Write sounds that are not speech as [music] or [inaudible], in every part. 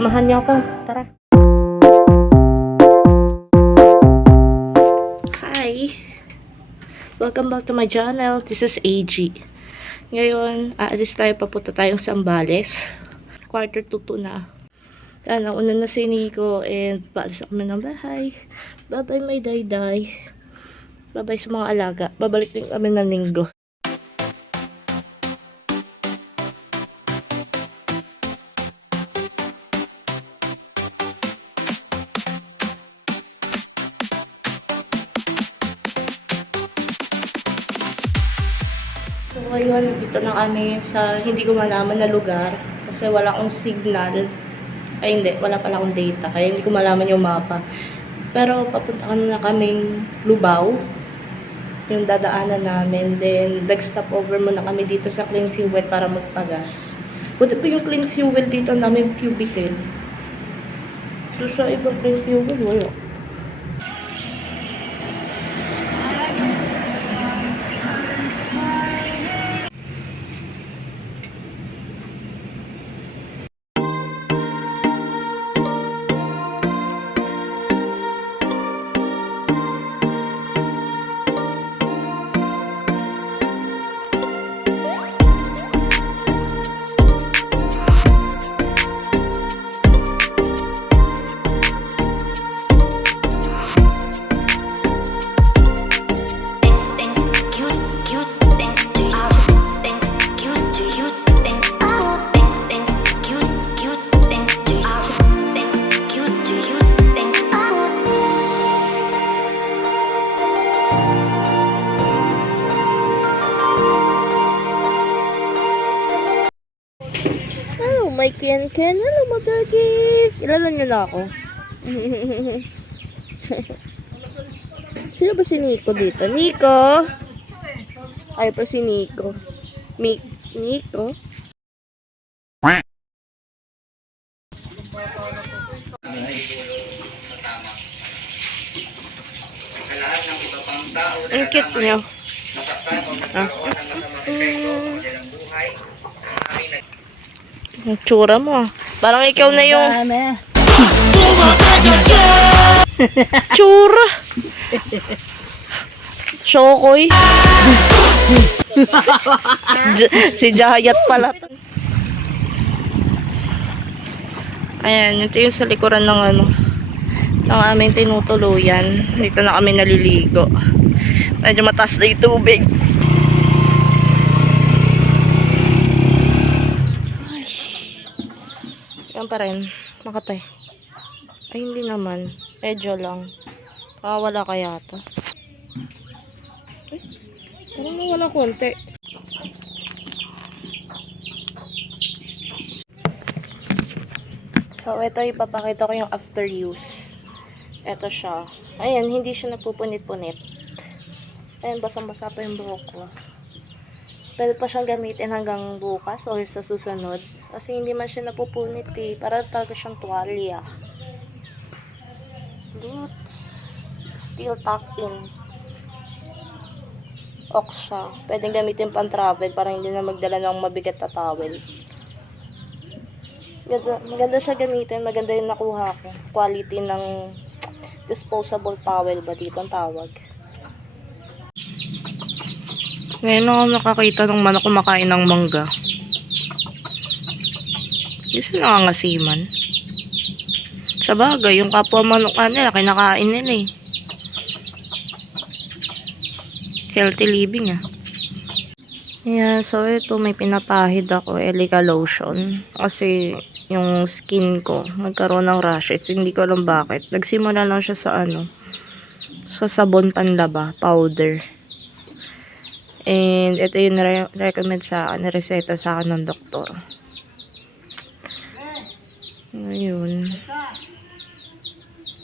Samahan niyo ako. Tara. Hi! Welcome back to my channel. This is AG. Ngayon, aalis tayo papunta tayong Sambales. Quarter to two na. Yan, nauna na si Nico and paalis na kami ng bahay. Bye-bye, my day-day. Bye-bye sa mga alaga. Babalik din kami ng linggo. Kami sa hindi ko malaman na lugar kasi wala akong signal. Ay hindi, wala pala akong data kaya hindi ko malaman yung mapa. Pero papunta ka na kaming Lubao, yung dadaanan namin. Then, nag-stop over muna kami dito sa Clean Fuel para magpagas. Buti pa yung Clean Fuel dito namin cubicle. So sa ibang Clean Fuel, wala. Ken Ken. Hello, Magagi. Kilala niyo na ako. [laughs] Sino ba si Nico dito? Nico? Ay, pa si Nico. Mi Nico? na Ang cute niyo. nasaktan o Ah. nagkawa ng masamang epekto sa kanilang buhay. Ang aming nag- Ang tsura mo. Parang ikaw na yung... [laughs] Tsura! Shokoy. Si Jayat pala. Ayan, ito yung sa likuran ng ano ng aming tinutuluyan. Dito na kami naliligo. Medyo mataas na yung tubig. Ay. Yan pa rin. Makatay. Ay, hindi naman. Medyo lang. Nakawala kaya to. Ay, parang nawala konti. So, ito ipapakita ko yung after use. Ito siya. Ayan, hindi siya napupunit-punit. Ayan, basang-basa pa yung buhok ko. Pwede pa siyang gamitin hanggang bukas or sa susunod. Kasi hindi man siya napupunit eh. Para talaga siyang tuwalya. Roots. Still tuck in. Ox siya. Pwedeng gamitin pang travel para hindi na magdala ng mabigat na towel. Maganda, maganda siya gamitin. Maganda yung nakuha ko. Quality ng disposable towel ba dito ang tawag. Ngayon ako nakakita ng manok kumakain ng mangga. Hindi sila nangangasiman. Sa bagay, yung kapwa manok nila, kinakain nila eh. Healthy living ah. Yeah, so ito may pinapahid ako, Elica lotion. Kasi yung skin ko, nagkaroon ng rashes. Hindi ko alam bakit. Nagsimula lang siya sa ano, sa sabon panlaba, powder. And ito yung re- recommend sa akin, reseta sa akin ng doktor. Ngayon.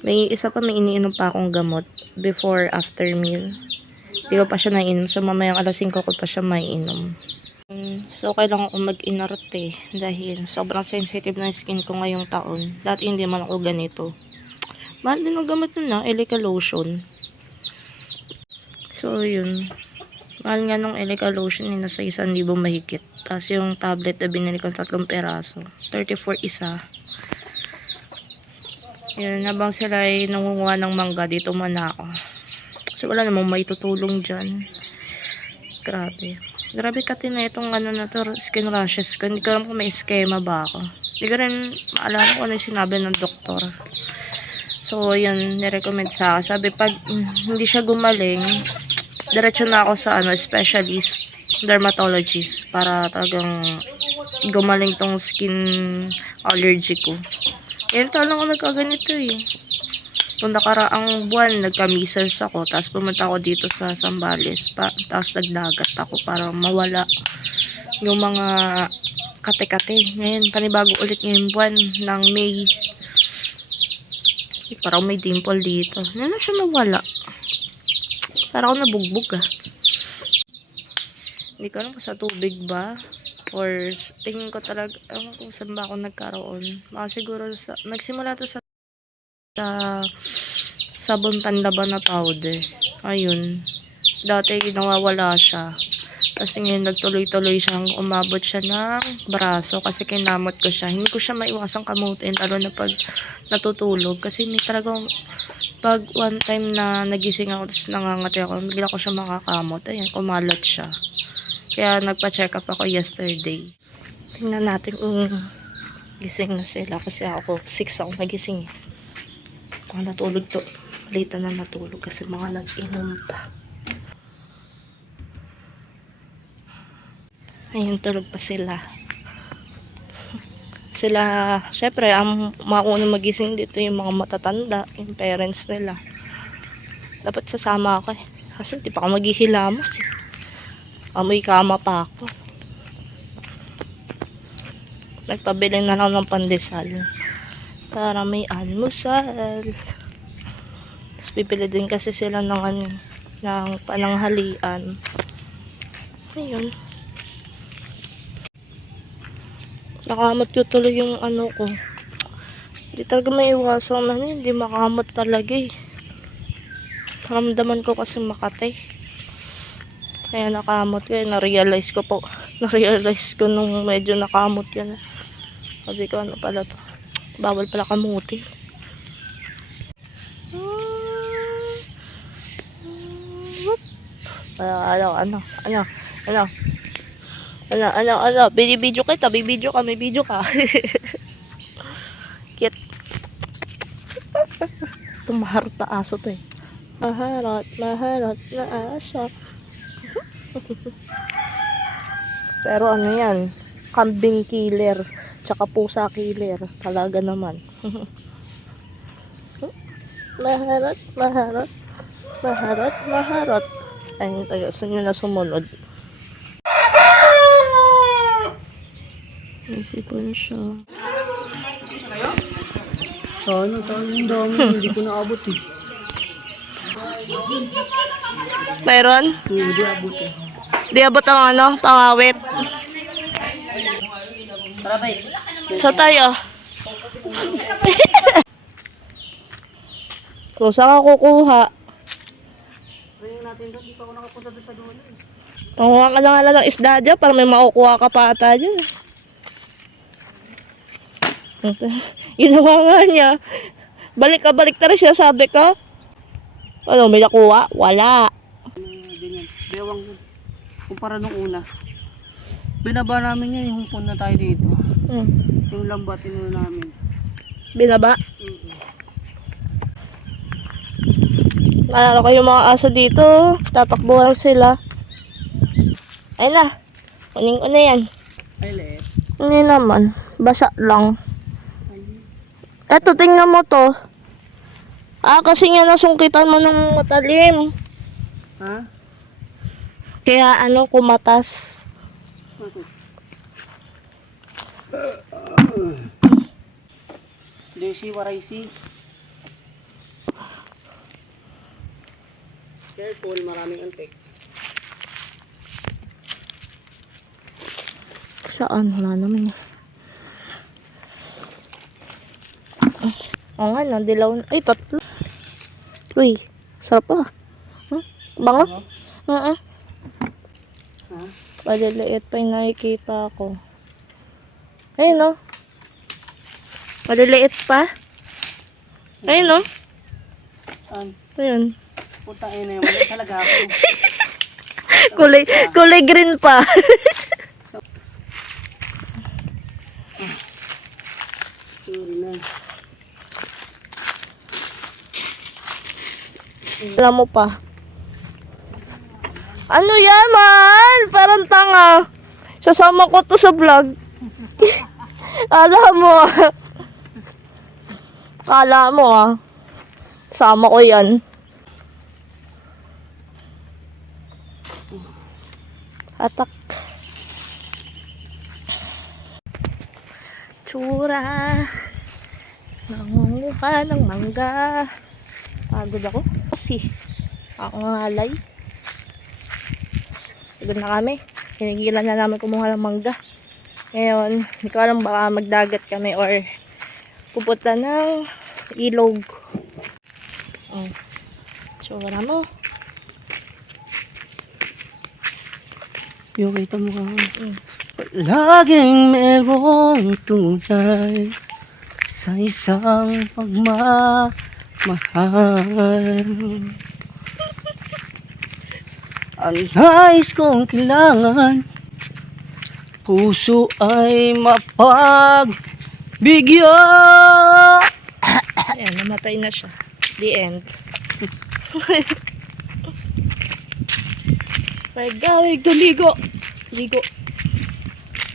May isa pa may iniinom pa akong gamot before after meal. Hindi ko pa siya nainom. So mamayang alas 5 ko pa siya maiinom. So, kailangan ko mag-inarte dahil sobrang sensitive na skin ko ngayong taon. Dati hindi man ako ganito. Mahal din ang gamot nun na, Elica lotion. So, yun. Mahal nga nung Elica lotion, eh, nasa 1,000 mahigit. Tapos yung tablet na binili ko tatlong peraso. 34 isa. Yun, habang sila ay nangunguha ng mangga, dito man ako. Kasi wala namang may tutulong dyan. Grabe. Grabe kati na itong ano na to, skin rashes ko. Hindi ko alam kung may eskema ba ako. Hindi ko rin maalala kung ano yung sinabi ng doktor. So, yun, nirecommend sa akin. Sabi, pag hindi siya gumaling, diretso na ako sa ano, specialist, dermatologist, para talagang gumaling tong skin allergy ko. Yan lang ako nagkaganito eh. Kung nakaraang buwan, nagka-measles ako, tapos pumunta ako dito sa Sambales, pa, tapos nagdagat ako para mawala yung mga kate-kate. Ngayon, panibago ulit ngayong buwan ng May. Eh, parang may dimple dito. Ano siya nawala? Parang ako nabugbog ah. Hindi ko alam kung sa tubig ba. Or tingin ko talaga, ewan kung saan ba ako nagkaroon. Baka siguro sa, nagsimula to sa sa sabon panlaban na powder. Ayun. Dati nawawala siya. Tapos ngayon nagtuloy-tuloy siyang umabot siya ng braso kasi kinamot ko siya. Hindi ko siya maiwasang kamutin lalo na pag natutulog. Kasi hindi talagang pag one time na nagising ako tapos nangangati ako, bigla ko siya makakamot. Ayan, kumalat siya. Kaya nagpa-check up ako yesterday. Tingnan natin kung gising na sila kasi ako 6 ako nagising. Mga natulog to. Late na natulog kasi mga nag-inom pa. Ayun, tulog pa sila. Sila, syempre, ang mga unang magising dito yung mga matatanda, yung parents nila. Dapat sasama ako eh. Kasi di pa ako maghihilamos eh. Amoy kama pa ako. Nagpabili na lang ng pandesal. Para may almusal. Tapos pipili din kasi sila ng ano, ng pananghalian. Ayun. Nakamot ko tuloy yung ano ko. Hindi talaga may iwasan na. Hindi makamot talaga eh. Naramdaman ko kasi makate. Kaya nakamot ko. eh. Na-realize ko po. [laughs] Na-realize ko nung medyo nakamot yun. Sabi ko ano pala to. Bawal pala kamuti. Ano, ano, ano, ano, ano, ano, ano, ano, binibidyo kita, bibidyo ka, may video ka. [laughs] Cute. Tumaharot na aso to eh. Maharot, maharot na aso. [laughs] Pero ano yan, kambing killer, tsaka pusa killer, talaga naman. [laughs] maharot, maharot, maharot, maharot. Ayun tayo, saan nyo na sumunod? Isipan siya. Sana, sana yung dami. [laughs] Hindi ko naabot eh. Mayroon? Hindi abot eh. Di abot ang ano, pangawit. Tara bay. Sa tayo. [laughs] Kung saan ka kukuha? Eh. Panguha ka na nga lang ng isda dyan para may makukuha ka pa ata dyan. [laughs] Ginawa nga niya. Balik ka, balik na rin siya, sabi ko. Ano, may nakuha? Wala. Ganyan. Bewang kumpara nung una. Binaba namin yan yung punta tayo dito. Hmm. Yung lambatin mo namin. Binaba. Mm-mm. Naalala ko yung mga aso dito. Tatakbuhan sila. Ayun na. Kuning ko na yan. Ay, leet. Hindi naman. Basa lang. Eto, tingnan mo to. Ah, kasi nga nasungkitan mo ng matalim. Ha? Kaya ano, kumatas. Daisy, Waraisi. Careful, maraming antik. Saan? Wala naman eh. Oo nga, nandilaw na. Ay, tatlo. Uy, sarap pa. Hmm? Bango? Oo. Ha? Maliliit pa yung nakikita ko. Ayun no. Maliliit pa. Ayun, no? An, Ayun. puta ina yung mali talaga ako. [laughs] Kulay, kulay green pa. [laughs] Sorry na. Alam mo pa. Ano yan, man? Parang tanga. Sasama ko to sa vlog. [laughs] Alam mo, ah. Kala mo, ah. Sama ko yan. Atak. Tsura. Nangunguha ng mangga. Pagod ako. Kasi, ako ngalay. Pagod na kami. Hinigilan na namin kumuha ng mangga. Ngayon, hindi ko alam baka magdagat kami or pupunta ng ilog. Oh. Tsura mo. Yung kita mo ka. Mm. Laging merong tunay sa isang pagmamahal. Ang nais kong kailangan Puso ay mapagbigyan Ayan, namatay na siya. The end. [laughs] Pagawig to ligo. Ligo.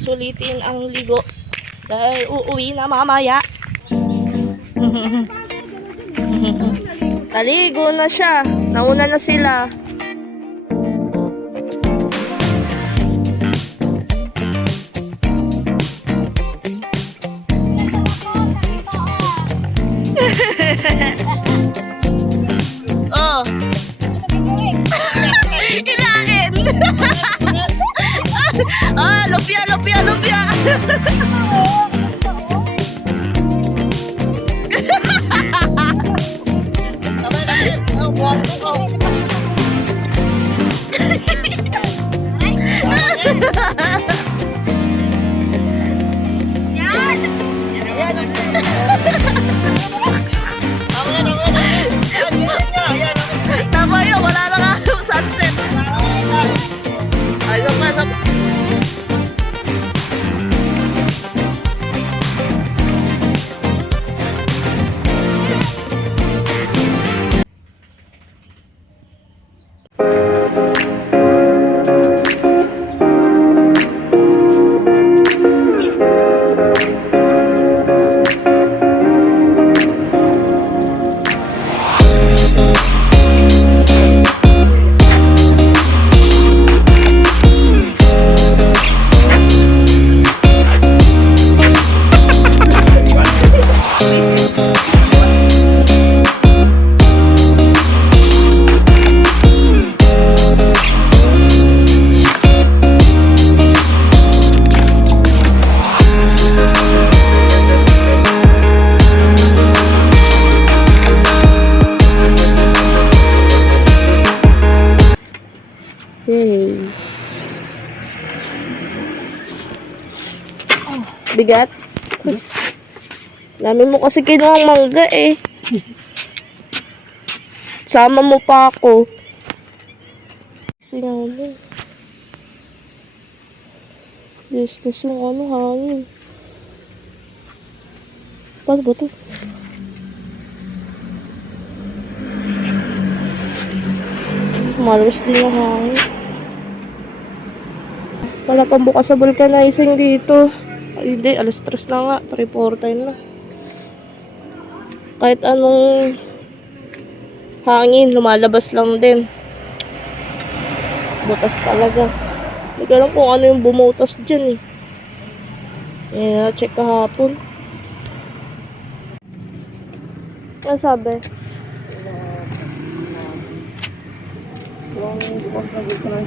Sulitin ang ligo. Dahil uuwi na mamaya. [laughs] Naligo na siya. Nauna na sila. Bigat. Dami mo kasi kinuha mangga eh. Sama mo pa ako. Sinali. Business yung ano hangin. Paano ba to? Malakas din yung hangin. Wala pang bukas sa vulcanizing dito. Hindi, alas stress na nga. 3-4 time na. Kahit anong hangin, lumalabas lang din. Butas talaga. Hindi ko alam kung ano yung bumutas dyan eh. Ayan, check kahapon. Ano sabi? Yung bukas na gusto lang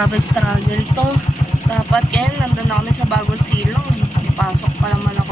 Grabe struggle to. Dapat ngayon nandun na kami sa bagong silong. Pasok pa naman ako